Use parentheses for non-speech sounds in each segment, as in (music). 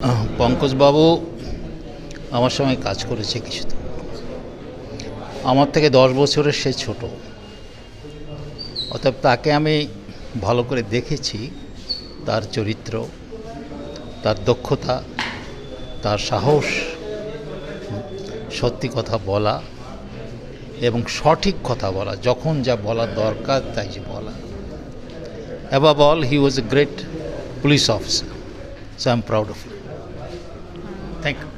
পঙ্কজবাবু আমার সঙ্গে কাজ করেছে কিছু আমার থেকে দশ বছরের সে ছোট। অতএব তাকে আমি ভালো করে দেখেছি, তার চরিত্র, তার দক্ষতা, তার সাহস, সত্যি কথা বলা এবং সঠিক কথা বলা, যখন যা বলা দরকার তাই যে বলা। Above all he was a great police officer so I am proud of thank you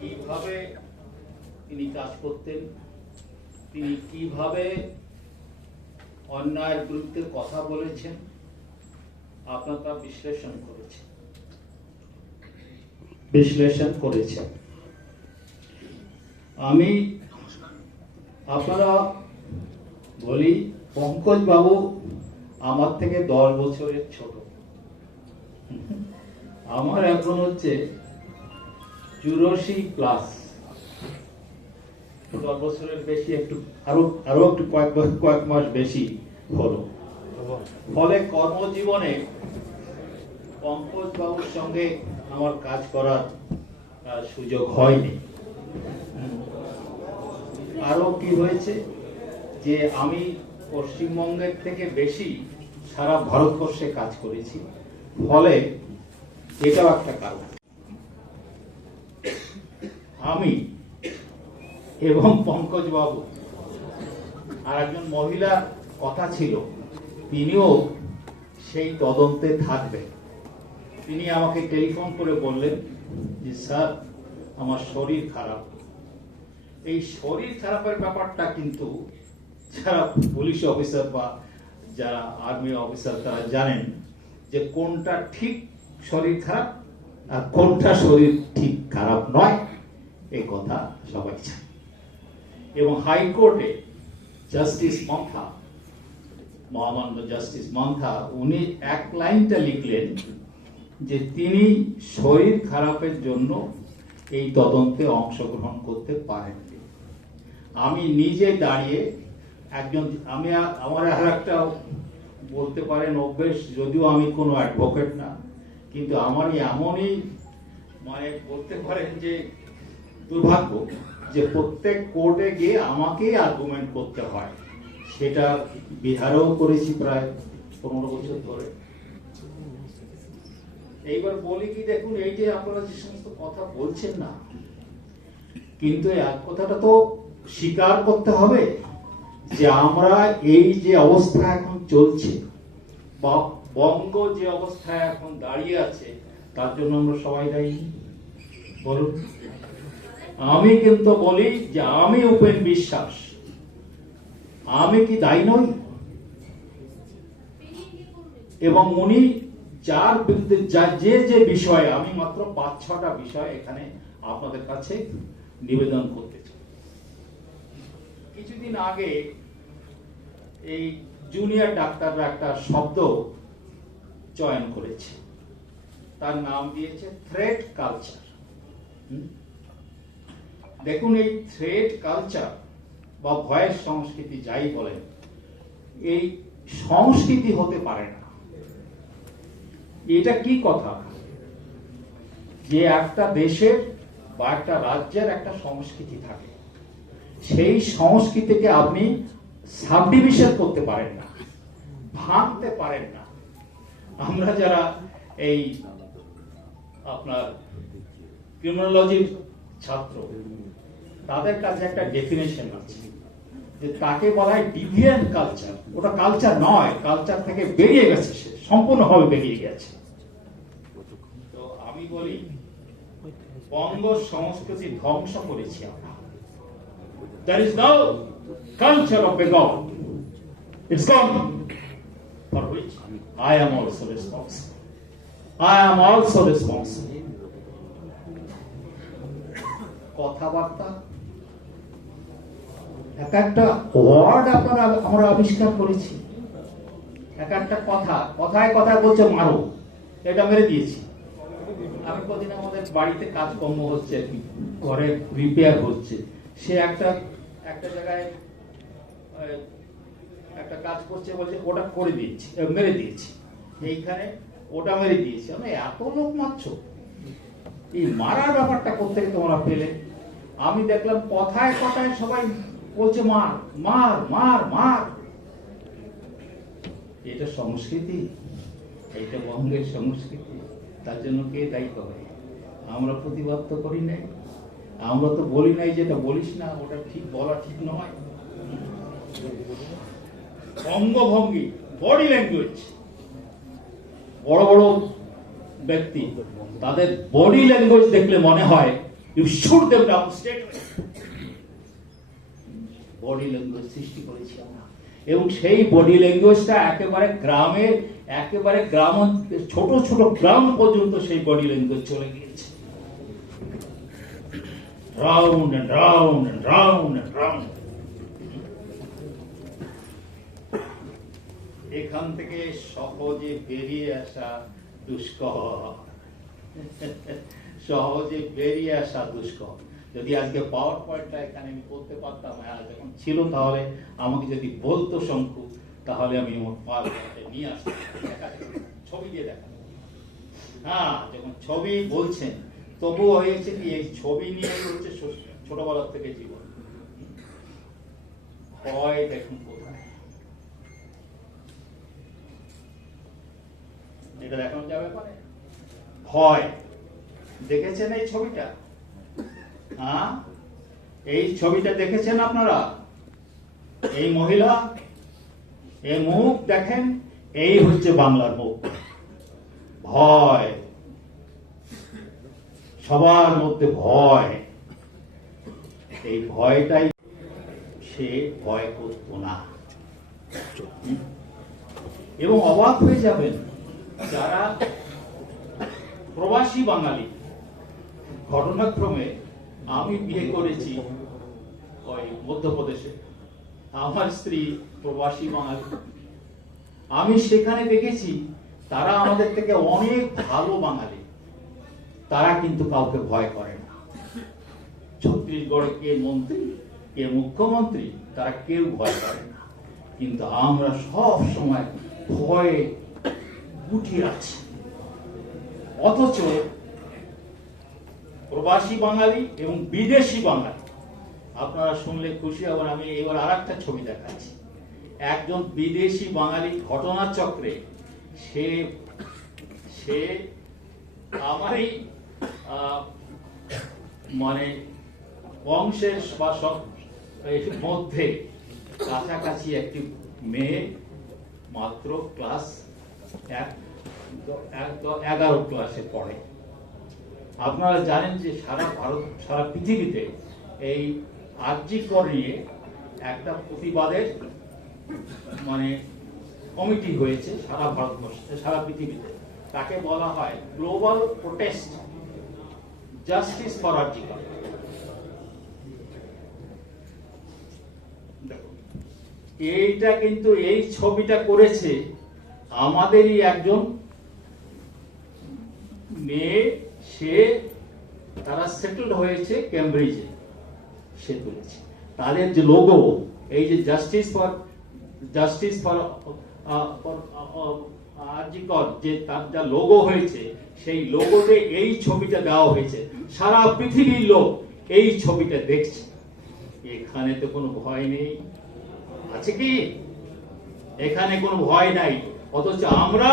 কীভাবে তিনি কাজ করতেন? তিনি কীভাবে অন্যায়ের বিরুদ্ধে কথা বলেছেন? আপনার তা বিশ্লেষণ করেছেন। বিশ্লেষণ করেছেন। আমি আপনারা বলি পঙ্কজ বাবু আমার থেকে দশ বছরের ছোট। (laughs) আমার এখন হচ্ছে চুরাশি প্লাস। দশ বছরের বেশি একটু, আরও আরও একটু কয়েক কয়েক মাস বেশি হলো। ফলে কর্মজীবনে পঙ্কজ বাবুর সঙ্গে আমার কাজ করার সুযোগ হয়নি। আরও কি হয়েছে? যে আমি পশ্চিমবঙ্গের থেকে বেশি সারা ভারতবর্ষে কাজ করেছি। ফলে এটাও একটা কারণ। আমি এবং পঙ্কজ বাবু আর একজন মহিলার কথা ছিল, তিনিও সেই তদন্তে থাকবেন তিনি আমাকে টেলিফোন করে বললেন যে, স্যার, আমার শরীর খারাপ। এই শরীর খারাপের ব্যাপারটা কিন্তু যারা পুলিশ অফিসার বা যারা আর্মি অফিসার তারা জানেন। যে কোনটা ঠিক শরীর খারাপ আর কোনটা শরীর ঠিক খারাপ নয়, এই কথা সবাই জানে। এবং হাইকোর্টে জাস্টিস মন্থা, মহামান্য জাস্টিস মন্থা, উনি এক লাইনটা লিখলেন যে তিনি শরীর খারাপের জন্য এই তদন্তে অংশগ্রহণ করতে পারেননি। আমি নিজে দাঁড়িয়ে একজন, আমি আমার আর একটা বলতে পারেন অভ্যেস, যদিও আমি কোনো অ্যাডভোকেট না। কিন্তু আমার এমনই মানে বলতে পারেন যে দুর্ভাগ্য যে প্রত্যেক কোর্টে গিয়ে আমাকেই আর্গুমেন্ট করতে হয়। সেটা বিহারেও করেছি প্রায় পনেরো বছর ধরে। এইবার বলি কি, দেখুন, এই যে আপনারা যে সমস্ত কথা বলছেন না, কিন্তু এক কথাটা তো স্বীকার করতে হবে। যে আমরা এই যে অবস্থা এখন চলছে বঙ্গ যে অবস্থায় এখন দাঁড়িয়ে আছে, তার জন্য আমরা সবাই দায়ী। বলুন। আমি কিন্তু বলি যে আমি উপেন বিশ্বাস। আমি কি দায়ী নই? এবং উনি যার বিরুদ্ধে যা- যে যে বিষয়ে, আমি মাত্র পাঁচ ছটা বিষয় এখানে আপনাদের কাছে নিবেদন করতে কিছুদিন আগে এই জুনিয়র ডাক্তাররা একটা শব্দ চয়ন করেছে। তার নাম দিয়েছে থ্রেড কালচার দেখুন এই থ্রেড কালচার বা ভয়ের সংস্কৃতি যাই বলেন, এই সংস্কৃতি হতে পারে না। এটা কি কথা? যে একটা দেশের বা একটা রাজ্যের একটা সংস্কৃতি থাকে। সেই সংস্কৃতিকে আপনি সাবডিভিশন করতে পারেন না, ভাঙতে পারেন না। আমরা যারা এই আপনার ক্রিমিনোলজির ছাত্র, তাদের কাছে একটা ডেফিনেশন আছে যে তাকে বলা হয় ডিভিয়ান কালচার ওটা কালচার নয় কালচার থেকে বেরিয়ে গেছে সে, সম্পূর্ণভাবে বেরিয়ে গেছে। তো আমি বলি, বঙ্গ সংস্কৃতি ধ্বংস করেছি আমরা। There is no culture of Bengal. It's gone. For which I am also responsible. I am also responsible. কথাবার্তা, এক একটা ওয়ার্ড আপনারা আমরা আবিষ্কার করেছি এক একটা কথা, কথায় কথায় বলছে মারো এটা মেরে দিয়েছি আমি কদিন আমাদের বাড়িতে কাজকর্ম হচ্ছে, ঘরে রিপেয়ার হচ্ছে সে একটা একটা জায়গায় একটা কাজ করছে বলছে, ওটা করে দিয়েছি মেরে দিয়েছি। এইখানে ওটা মেরে দিয়েছে। আমি, এত লোক মারছো? এই মারার ব্যাপারটা কোথেকে তোমরা পেলে? আমি দেখলাম কথায় কথায় সবাই বলছে, মার মার মার মার। এটা সংস্কৃতি, এটা বঙ্গের সংস্কৃতি, তার জন্য কে দায়ী হবে আমরা প্রতিবাদ তো করি নাই। আমরা তো বলি নাই যেটা বলিস না, ওটা ঠিক বলা ঠিক নয়। অঙ্গভঙ্গি বডি ল্যাঙ্গুয়েজ বড় বড় ব্যক্তি, তাদের বডি ল্যাঙ্গুয়েজ দেখলে মনে হয় you should them down statement body language সৃষ্টি করেছি আমরা। এবং সেই বডি ল্যাঙ্গুয়েজটা একেবারে গ্রামে একেবারে গ্রাম ছোট ছোট গ্রাম পর্যন্ত সেই বডি ল্যাঙ্গুয়েজ চলে গিয়েছে। Round and round and round and round এখান থেকে সহজে বেরিয়ে আসা দুষ্কর। সহজে বেরিয়ে আসা দুষ্কর। যদি আজকে পাওয়ার পয়েন্টটা এখানে আমি করতে পারতাম হ্যাঁ যখন ছিল তাহলে আমাকে যদি বলতো শঙ্কু, তাহলে আমি আমার পাওয়ার পয়েন্টে নিয়ে আসতাম। ছবি দিয়ে দেখা হ্যাঁ যখন ছবি বলছেন তবুও হয়েছে কি, এই ছবি নিয়ে হচ্ছে ছোটবেলার থেকে জীবন। হয় দেখুন কোথায়। এটা দেখানো যাবে? ভয় দেখেছেন এই ছবিটা? হ্যাঁ? এই ছবিটা দেখেছেন আপনারা? এই মহিলা? এই মুখ দেখেন? এই হচ্ছে বাংলার মুখ। ভয় সবার মধ্যে ভয়। এই ভয়টাই সে ভয় করত না। এবং অবাক হয়ে যাবেন, যারা প্রবাসী বাঙালি, ঘটনাক্রমে আমি বিয়ে করেছি ওই মধ্যপ্রদেশে। আমার স্ত্রী প্রবাসী বাঙালি। আমি সেখানে দেখেছি, তারা আমাদের থেকে অনেক ভালো বাঙালি। তারা কিন্তু কাউকে ভয় করে না। ছত্তিশগড়ে কে মন্ত্রী, কে মুখ্যমন্ত্রী, তারা কেউ ভয় করে না। কিন্তু আমরা সব সময় ভয়ে গুটিয়ে আছি অথচ প্রবাসী বাঙালি এবং বিদেশি বাঙালি, আপনারা শুনলে খুশি হবেন, আমি এবার আর একটা ছবি দেখাচ্ছি। একজন বিদেশি বাঙালি ঘটনাচক্রে সে সে আমারই মানে বংশের বা সব মধ্যে কাছাকাছি একটি মেয়ে মাত্র ক্লাস এক এগারো ক্লাসে পড়ে। আপনারা জানেন যে সারা ভারত, সারা পৃথিবীতে এই আর্জি কর নিয়ে একটা প্রতিবাদের মানে কমিটি হয়েছে সারা ভারতবর্ষে, সারা পৃথিবীতে। তাকে বলা হয় গ্লোবাল প্রোটেস্ট জাস্টিস ফর আর্জি কর এইটা কিন্তু এই ছবিটা করেছে আমাদেরই একজন মেয়ে, সে তারা সেটেলড হয়েছে ক্যামব্রিজে সে তুলেছে তাদের যে লোগো এই যে justice for justice for RG Kar যে তার যা লোগো হয়েছে সেই লোগোতে এই ছবিটা দেওয়া হয়েছে। সারা পৃথিবীর লোক এই ছবিটা দেখছে। এখানে তো কোনো ভয় নেই। আছে কি? এখানে কোনো ভয় নাই। অথচ আমরা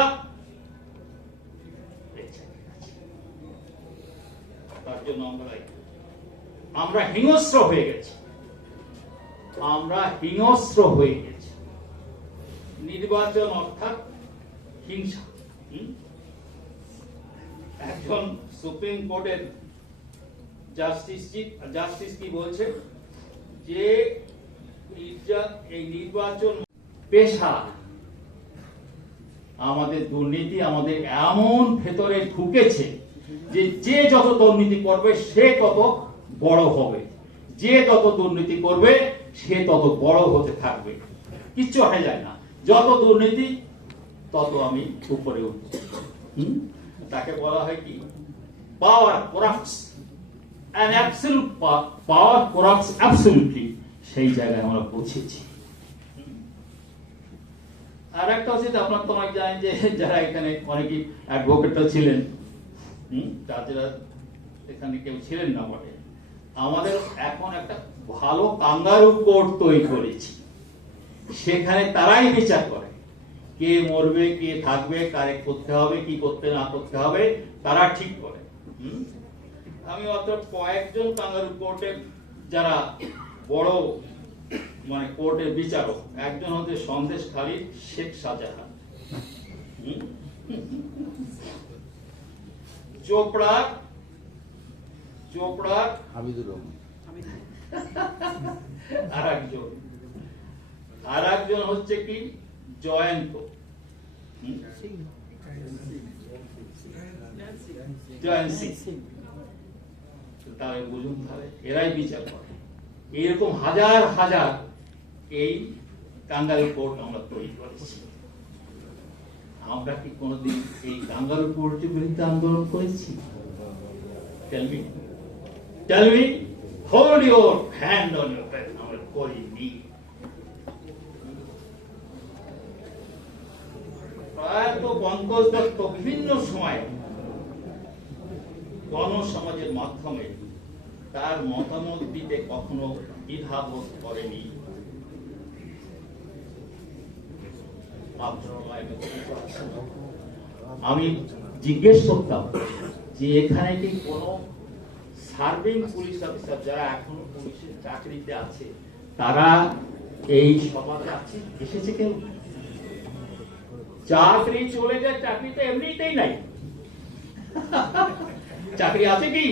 তার জন্য আমরা আমরা হিংস্র হয়ে গেছি। আমরা হিংস্র হয়ে গেছি। নির্বাচন অর্থাৎ হিংসা। একজন সুপ্রিম কোর্টের জাস্টিস জাস্টিস কি বলছে? যে এই নির্বাচন পেশা আমাদের দুর্নীতি আমাদের এমন ভেতরে ঢুকেছে যে যে যত দুর্নীতি করবে, সে তত বড় হবে। যে তত দুর্নীতি করবে, সে তত বড় হতে থাকবে। কিচ্ছু আসে যায় না। যত দুর্নীতি, তত আমি উপরে উঠব? তাকে বলা হয় কি? Power corrupts an absolute power corrupts absolutely সেই জায়গায় আমরা পৌঁছেছি। আর একটা হচ্ছে আপনার তো অনেক জানেন যে যারা এখানে অনেকেই অ্যাডভোকেটরা ছিলেন, হুম? যারা এখানে কেউ ছিলেন না বটে। আমাদের এখন একটা ভালো কাঙ্গারু কোর্ট তৈরি করেছি। সেখানে তারাই বিচার করে। কে মরবে কে থাকবে কারে করতে হবে কি করতে না করতে হবে তারা ঠিক করে? আমি অত কয়েকজন কাঙ্গারু কোর্টে যারা বড় মানে কোর্টের বিচারক একজন হচ্ছে সন্দেশ খালি শেখ শাহজাহান। হুম? চোপড়ার চোপড়ার হামিদুর রহমান। আর একজন আর একজন হচ্ছে কি? জয়ন্ত? জয়ন্ত বুঝুন তাহলে, এরাই বিচার করে এইরকম হাজার হাজার এই কাঙ্গারু আমরা তৈরি করেছি আমরা কি কোনোদিন এই কাঙ্গারু কোর্টের বিরুদ্ধে আন্দোলন করেছি Tell me. Tell me. Hold. আমরা করিনি বিভিন্ন গণসমাজের মাধ্যমে তার মতামত দিতে কখনো করেনি। আমি জিজ্ঞেস করতাম যে এখানে কি কোনো সার্ভিং পুলিশ অফিসার যারা এখনও পুলিশের চাকরিতে আছে, তারা এই সমাজে আছে এসেছে কেউ চাকরি চলে যায় চাকরিতে এমনিতেই নাই। চাকরি আছে কি?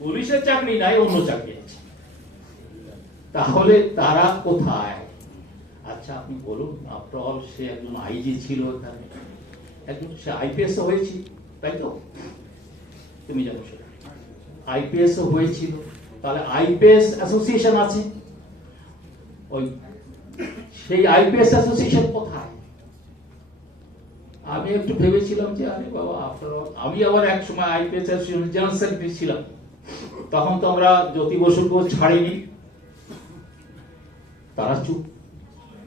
পুলিশের চাকরি নাই, অন্য চাকরি আছে। তাহলে তারা কোথায়? আচ্ছা আপনি বলুন আফটার অল সে একজন আইজি ছিল এখানে। একজন সে আইপিএস হয়েছিল, তাই তো? তুমি জানো সেটা আইপিএস হয়েছিল। তাহলে আইপিএস অ্যাসোসিয়েশন আছে। ওই, সেই আইপিএস অ্যাসোসিয়েশন কোথায়? আমি একটু ভেবেছিলাম যে, আরে বাবা আফটার আমি আবার এক সময় আইপিএস জেনারেল সেক্রেটারি ছিলাম তখন তো আমরা জ্যোতি বসুকেও ছাড়িনি। তারা চুপ।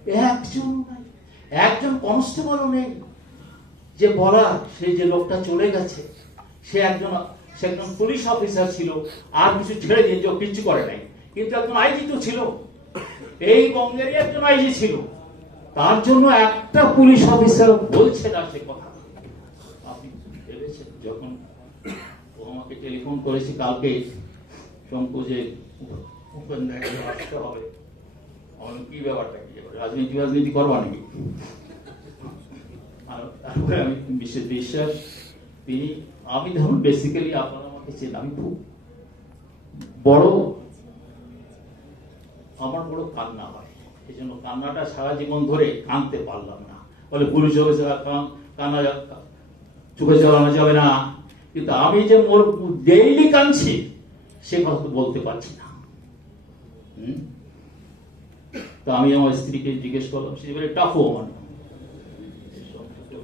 একজন। একজন কনস্টেবলও নেই। যে বলা সে যে লোকটা চলে গেছে, সে একজন সে একজন পুলিশ অফিসার ছিল, আর কিছু ছেড়ে দিয়ে কিচ্ছু করে নাই। কিন্তু একজন আইজি তো ছিল। এই বঙ্গেরই একজন আইজি ছিল। তার জন্য একটা পুলিশ অফিসার বলছে না সে কথা। আপনি ভেবেছেন যখন ও আমাকে টেলিফোন করেছে কালকে, শঙ্কু যে হবে কি ব্যাপারটা রাজনীতি রাজনীতি করবা নাকি? আর আমি বিশ্বাস, তিনি, আমি ধরুন আমাকে আমি খুব বড়, আমার বড় কান্না হয়। এই জন্য কান্নাটা সারা জীবন ধরে কাঁদতে পারলাম না। বলে পুলিশ অফিসার কান্না চোখে চালানো যাবে না। কিন্তু আমি যে মোর ডেইলি কাঁদছি, সে কথা তো বলতে পারছি না। তো আমি আমার স্ত্রীকে জিজ্ঞেস করলাম, সে বলে টাফও আমার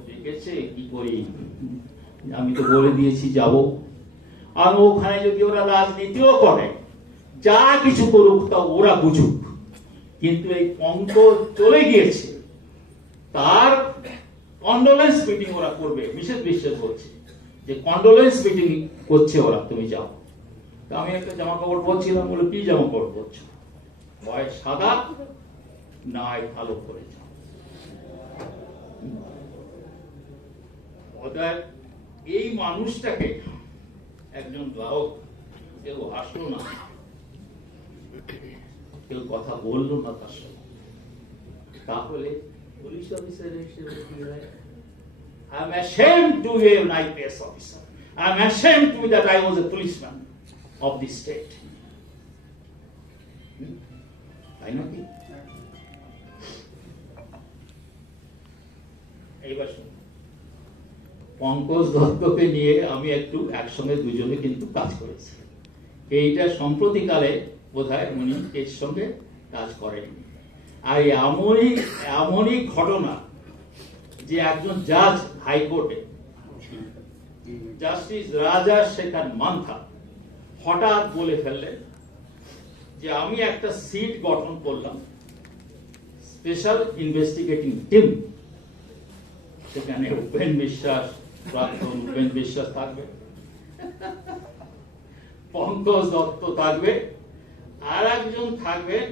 ডেকেছে কি করি? আমি তো বলে দিয়েছি, যাব। আর ওখানে যদি ওরা রাজনীতিও করে, যা কিছু করুক, তা ওরা বুঝুক। কিন্তু এই অঙ্ক চলে গিয়েছে। তার কন্ডোলেন্স মিটিং ওরা করবে, বিশেষ বিশ্বাস বলছে যে কন্ডোলেন্স মিটিং করছে ওরা, তুমি যাও। তা আমি একটা জামা কাপড় পরছিলাম, বলে কি জামা কাপড় পরছো? হয় সাদা, নাই ভালো করে যাও। এই মানুষটাকে একজন গ্রাহক, কেউ আসলো না। কেউ কথা বলল না তার সঙ্গে। তাহলে পুলিশ অফিসার হিসেবে কি হয়? I'm ashamed to be an IPS officer. I'm ashamed to be that I was a policeman of this state. তাই নাকি? এইবার পঙ্কজ দত্তকে নিয়ে আমি একটু একসঙ্গে দুজনে কিন্তু কাজ করেছি। এইটা সম্প্রতিকালে বোধহয় উনি এর সঙ্গে কাজ করেননি আর এমনই এমনই ঘটনা যে একজন জাজ হাইকোর্টে, জাস্টিস রাজা শেখার মান্থা হঠাৎ বলে ফেললেন যে আমি একটা সিট গঠন করলাম, স্পেশাল ইনভেস্টিগেটিং টিম। সেখানে উপেন বিশ্বাস, প্রাক্তন উপেন বিশ্বাস থাকবে, পঙ্কজ দত্ত থাকবে আর একজন থাকবেন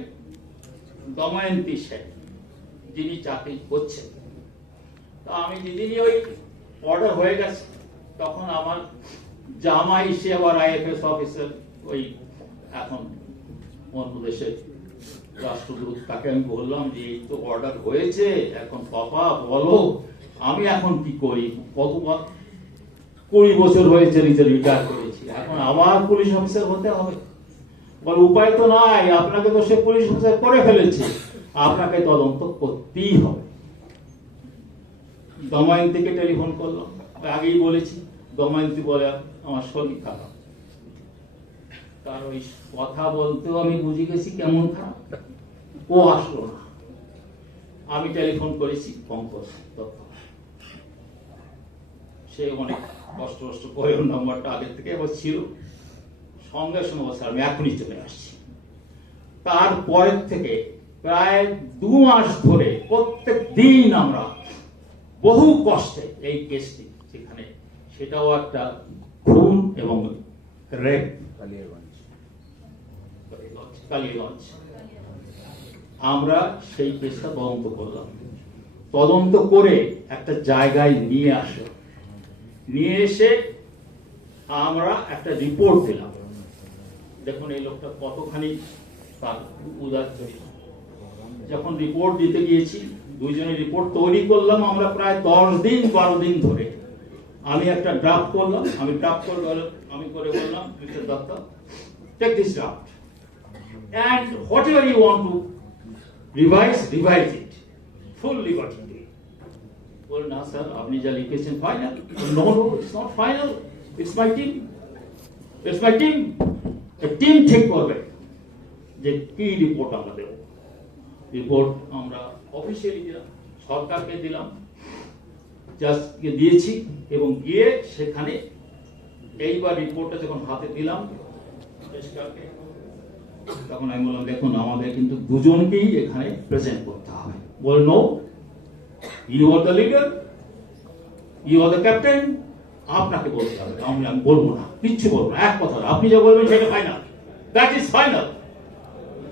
দময়ন্তী সেন, যিনি চাকরি করছেন। তো আমি যেদিনই ওই অর্ডার হয়ে গেছে, তখন আমার জামাই সে আবার আইএফএস অফিসার ওই এখন অন্য দেশের রাষ্ট্রদূত, তাকে আমি বললাম যে, এই তো অর্ডার হয়েছে, এখন পাপা, বলো, আমি এখন কি করি? কত কুড়ি বছর হয়েছে, রিটায়ার করেছি। এখন আবার পুলিশ অফিসার হতে হবে। বল, উপায় তো নাই, আপনাকে তো সে পুলিশ করে ফেলেছে। আপনাকে তদন্ত করতেই হবে। দময়ন্তীকে টেলিফোন করলাম। আগেই বলেছি, দময়ন্তী বলে, আমার শরীর খারাপ। তার ওই কথা বলতেও আমি বুঝে গেছি কেমন খারাপ। ও আসলো না। আমি টেলিফোন করেছি, পঙ্কজ দত্ত। সে অনেক কষ্ট কষ্ট করে নম্বরটা আগের থেকে এবার ছিল। সঙ্গে সঙ্গে বলছে আমি এখনই চলে আসছি। তারপরের থেকে প্রায় দু মাস ধরে প্রত্যেক দিন আমরা বহু কষ্টে এই কেসটি যেখানে সেটাও একটা খুন এবং রেপ কালিয়াগঞ্জ। কালীগঞ্জ আমরা সেই কেসটা তদন্ত করলাম। তদন্ত করে একটা জায়গায় নিয়ে আসো। নিয়ে এসে আমরা একটা রিপোর্ট দিলাম। দেখুন এই লোকটা কতখানি উদার। যখন রিপোর্ট দিতে গিয়েছি দুইজনে রিপোর্ট তৈরি করলাম আমরা প্রায় দশ দিন বারো দিন ধরে আমি একটা ড্রাফট করলাম আমি ড্রাফট করে আমি করে বললাম mister Dutta take this draft and you want to revise, revise it. Full liberty to it. বল না স্যার আপনি যা লিখেছেন final no no it's not final it's my team it's my team team ঠিক করবে। যে কি রিপোর্ট আমরা দেব? রিপোর্ট আমরা অফিসিয়ালি দিলাম, সরকারকে দিলাম দিয়েছি এবং গিয়ে সেখানে এইবার রিপোর্টটা যখন হাতে দিলাম তখন আমি বললাম, দেখুন, আমাদের কিন্তু দুজনকেই এখানে প্রেজেন্ট করতে হবে। বল no you are the leader you are the captain আপনাকে বলতে হবে, আমি আমি বলব না, কিচ্ছু বলব না, এক কথা আপনি যা বলবেন সেটা final that is final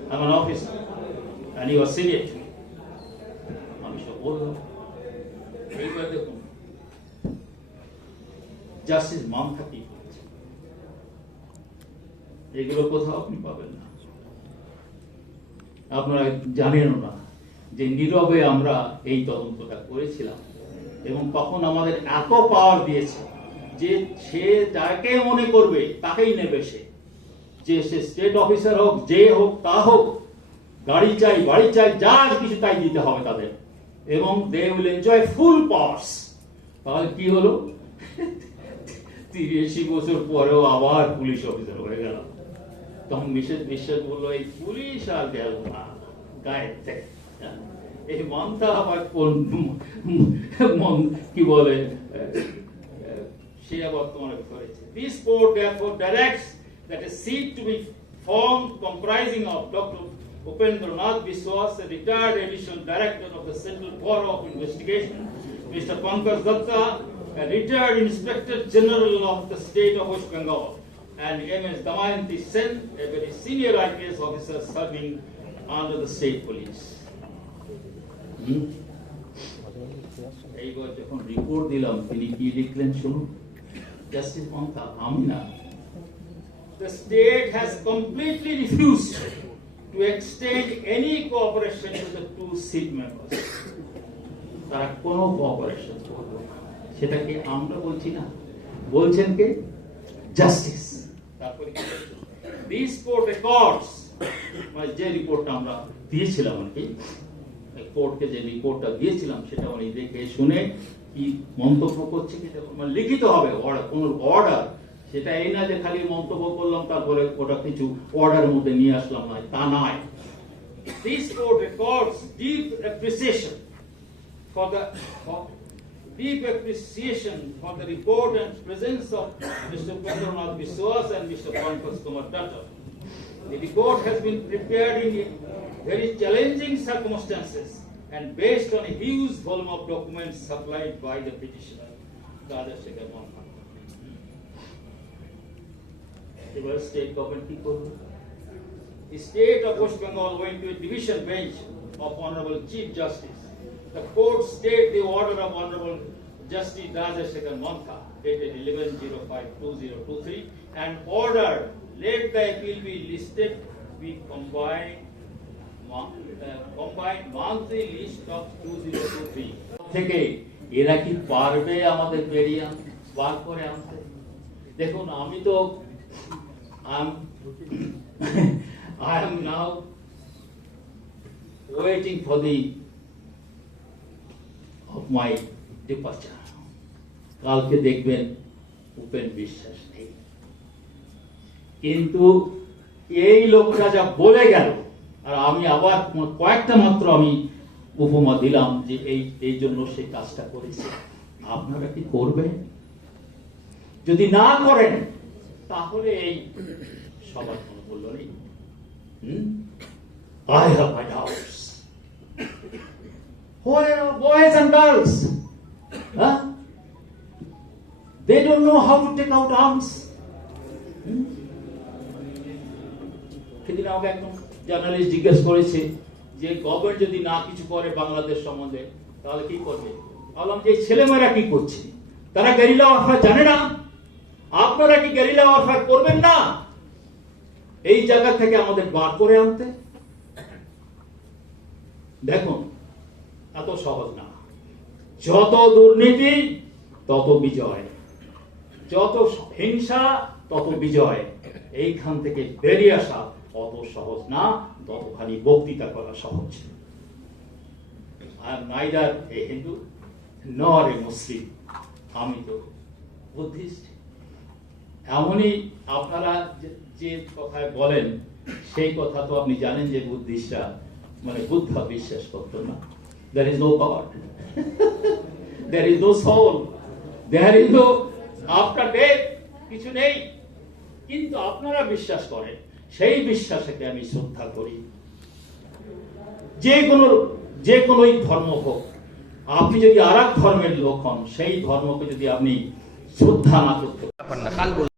I am officer and you are আমি সব এইবার দেখুন। জাস্টিস এগুলো কোথাও আপনি পাবেন না। আপনারা জানেনও না যে নীরবে আমরা এই তদন্তটা করেছিলাম, এবং তখন আমাদের এত পাওয়ার দিয়েছে। যে সে যাকে মনে করবে, তাকেই নেবে সে। যে সে স্টেট অফিসার হোক, যে হোক, তা হোক, গাড়ি চাই, বাড়ি চাই, যা কিছু তাই দিতে হবে তাদের। এবং they will enjoy full powers তাহলে কি হলো? তিরিশি বছর পরেও আবার পুলিশ অফিসার হয়ে গেল। তখন মিসেস বিশ্বাস বলল, এই পুলিশ আর গেল না হ্যাঁ? এই মনটা আবার কোন কি বলে? সে আবার তোমার করেছে this court therefore directs that a seat to be formed comprising of Dr. Upendranath Biswas, a retired additional director of the Central Bureau of Investigation, Mr. Pankaj Datta, a retired inspector general of the state of West Bengal, and M.S. Damayanti Sen, a very senior IPS officer serving under the state police. Hmm? এইবার যখন report দিলাম তিনি কি লিখলেন শুনুন মমতা আমি না The state has completely refused to extend any cooperation to the two seat members. তারা কোনো কোঅপারেশন করবে না আমরা বলছি না বলছেন কে জাস্টিস তারপরে দিস কোর্ট রেকর্ডস মানে যে রিপোর্টটা আমরা দিয়েছিলাম আর কি কোর্টকে যে রিপোর্টটা দিয়েছিলাম সেটা উনি দেখে শুনে কি মন্তব্য করছে কি মানে লিখিত হবে অর্ডার কোন অর্ডার সেটা এই না যে খালি মন্তব্য করলাম তারপরে ওটা কিছু অর্ডারের মধ্যে নিয়ে আসলাম না তা নয় This court records deep appreciation for the for deep appreciation for the report and presence of Mr. Pendranath Biswas and Mr. Pankaj Kumar Datta. The report has been prepared in very challenging circumstances and based on a huge volume of documents supplied by the petitioner, Raja Shekhar Mohan. এবার state government কি করবে State of West Bengal went to a division bench of Honorable Chief Justice. The court stayed the order of Honorable Justice Raja Shekhar Montha dated 11052023 and ordered let the appeal be listed with combined mo- uh, combined monthly list of 2023 থেকে এরা কি পারবে আমাদের বেরিয়ে বার করে আনতে? দেখুন, আমি তো I am now waiting for the of my departure. কালকে দেখবেন উপেন বিশ্বাস নেই। কিন্তু এই লোকটা যা বলে গেল আর আমি আবার কয়েকটা মাত্র আমি উপমা দিলাম যে এই এই জন্য সে কাজটা করেছে। আপনারা কি করবেন যদি না করেন, তাহলে এই সবার কোনো মূল্য নেই? সেদিন আমাকে একদম জার্নালিস্ট জিজ্ঞেস করেছে যে গভর্নমেন্ট যদি না কিছু করে বাংলাদেশ সম্বন্ধে, তাহলে কি করবে? বললাম যে ছেলেমেয়েরা কি করছে? তারা গেরিলা ওয়ারফেয়ার জানে না। আপনারা কি গেরিলা ওয়ারফেয়ার করবেন না? এই জায়গা থেকে আমাদের বার করে আনতে। দেখুন, এত সহজ না। যত দুর্নীতি, তত বিজয়। যত হিংসা, তত বিজয়। এইখান থেকে বেরিয়ে আসা অত সহজ না, ততখানি বক্তৃতা করা সহজ। এ হিন্দু, নর এ মুসলিম। আমি তো বুদ্ধিস্ট। এমনই আপনারা যে কথায় বলেন, সেই কথা তো আপনি জানেন যে বুদ্ধিস্টরা মানে বুদ্ধা বিশ্বাস করতো না। There is no God there is no soul there is no after death কিছু নেই। কিন্তু আপনারা বিশ্বাস করেন। সেই বিশ্বাসকে আমি শ্রদ্ধা করি। যে কোনো, যে কোনোই ধর্ম হোক, আপনি যদি আর ধর্মের লোক হন, সেই ধর্মকে যদি আপনি শ্রদ্ধা না করতে পারেন।